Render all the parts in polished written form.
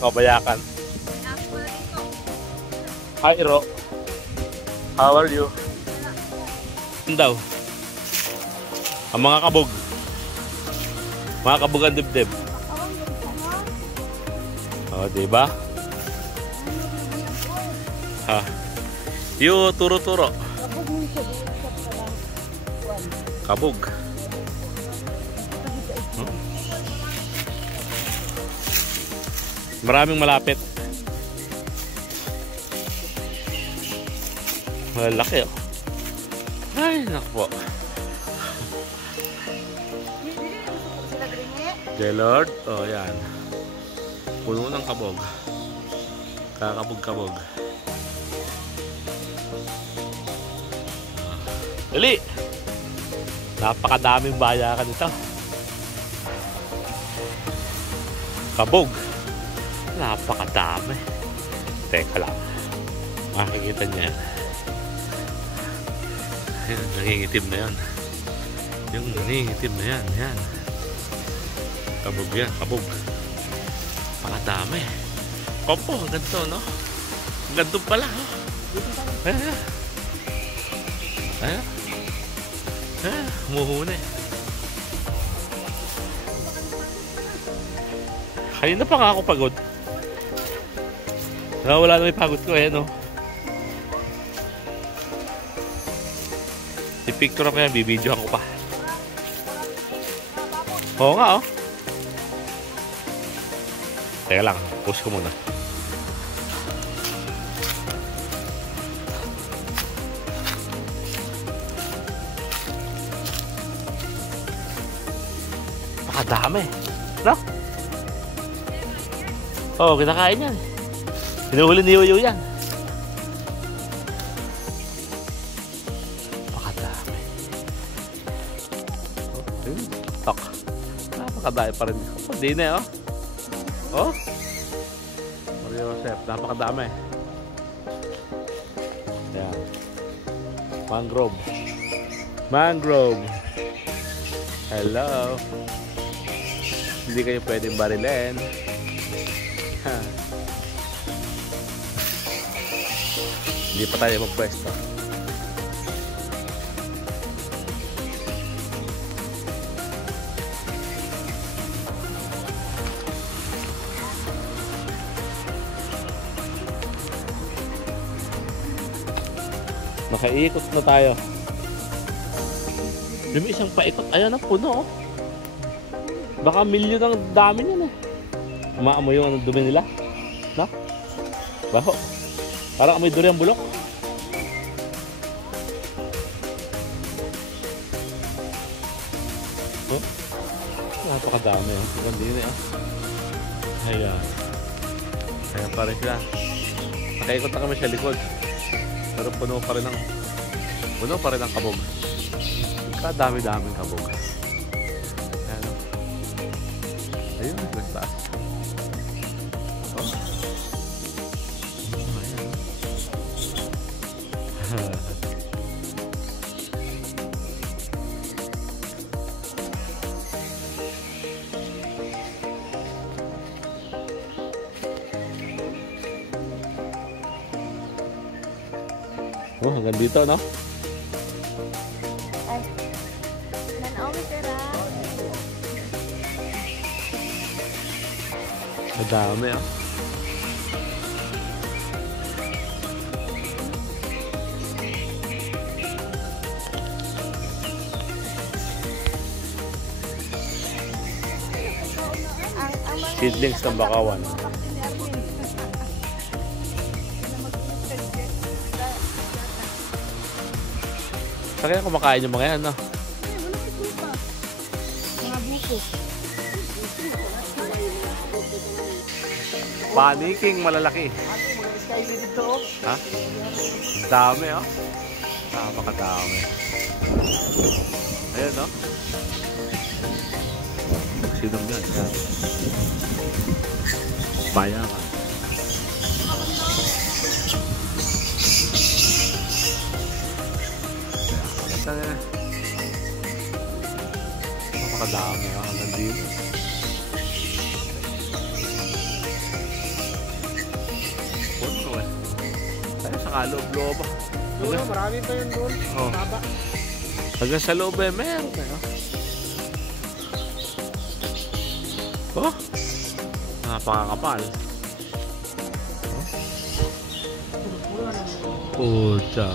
kabayakan. Hi, Ro. How are you? Ano daw? Ang mga kabog. Mga kabog ang dibdib. O, diba? Ha. Yo, turo-turo. Kabog. Maraming malapit. Malaki oh. Ay, naku po. Jelord. Oh, yan. Puno ng kabog. Kakabog-kabog. Dali! Napakadaming bayakan ito. Kabog. Napakadami. Teka lang. Makikita niya yan. Ayan, nangingitim na yan. Yung nangingitim na yan. Yan. Kabog yan. Kabog. Napakadami. Kompo, ang ganito, no? Ang ganito pala, no? Ayan. Ayan. Ayan. Humuhuna eh. Kanina pa nga ako pagod. Wala na may pagod ko eh, no? I-picture ako yan, bibidyohan ko pa. Oo nga, oh. Teka lang, post ko muna. Pakadami, no? Oo, kinakain yan. Hinuhuli ni Yoyo yan. Pakadami. Tok. Napakadami pa rin. Hindi na, oh. Oh. Mario Joseph, napakadami. Yan. Mangrove. Mangrove. Hello. Hindi kayo pwedeng barilin. Ha. Hindi pa tayo magpwesto. Nakaikot na tayo. Yung isang paikot, ayan ang puno oh. Baka milyon ang dami niyan eh. Umaamoy yung dumi nila. No? Baho. Parang amoy durian bulok. Oh? Napakadami oh. Gandini oh. Ayan. Ayan pa rin sila. Nakaikot na kami sa likod. Pero puno pa rin ang kabog. Kadami-daming kabog. Ayan o. Ayun, nagtaas. Oh. Ayan. Oh, hanggang dito, no? Ay. Nanaomi sira. Madami, ah. Seedlings ng bakawan. Sa kaya kumakain yung mga yan, no? Mga buko. Paniking malalaki. Ha? Dami, oh. Napakadami. Ayan, no? Sinong yan? Bayan, ha? Napakadami, oh. Hanggang dito. sa kaloob-loob. Doon, marami pa yun doon. Oh. Baba. Hanggang sa loob eh, meron eh. Oh, napakakapal. Pucha.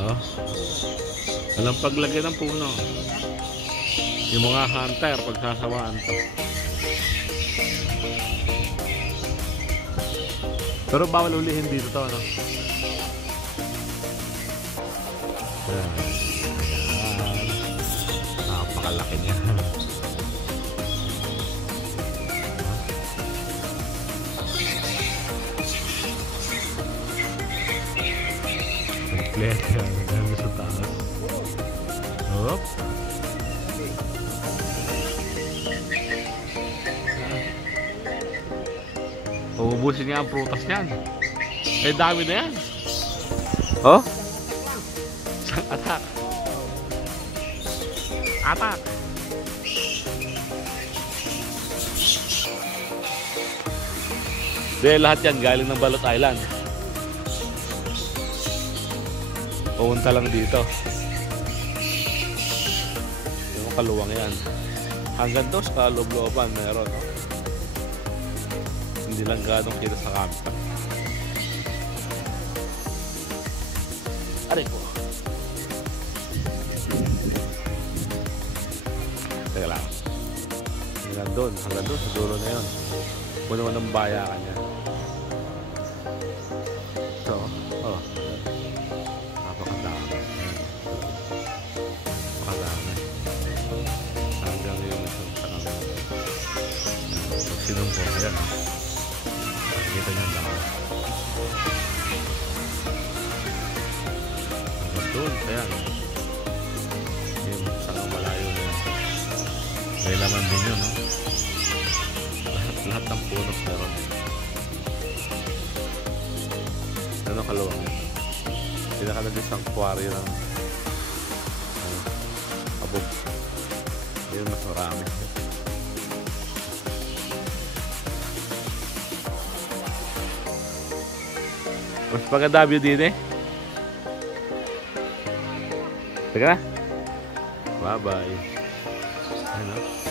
Walang paglagay ng puno. Yung mga hunter, pagsasawaan to. Pero bawal ulihin dito to, no? Ayan. Ayan. Napakalaki niya. Kompleto yan. Ganda sa taas. Hop. Uubusin niya ang prutas niyan. Eh, dami na yan. Oh? Atak. Atak. Dahil lahat yan galing ng Balot Island. Pumunta lang dito. Yung kaluwang yan. Hanggang doon sa kaloob-looban meron. No? Hindi lang ganong kita sa camera. Aray ko. Teka lang. Hanggang doon sa dulo na yun. Puno ng baya ka niya. So, oh. Napakadami. Napakadami. Hanggang yung isang tanong. Pag sinumpo, ayan. Kita niyo ang dami. Hanggang doon, ayan. Yung saan malayo na yan. May laman din yun, no? Lahat ng puno meron. Ano kaluwang yun? Pinakalagay sa aquarium ng abog. Yun mas marami. Mas maganda view din eh. Teka na. Bye bye. Ano?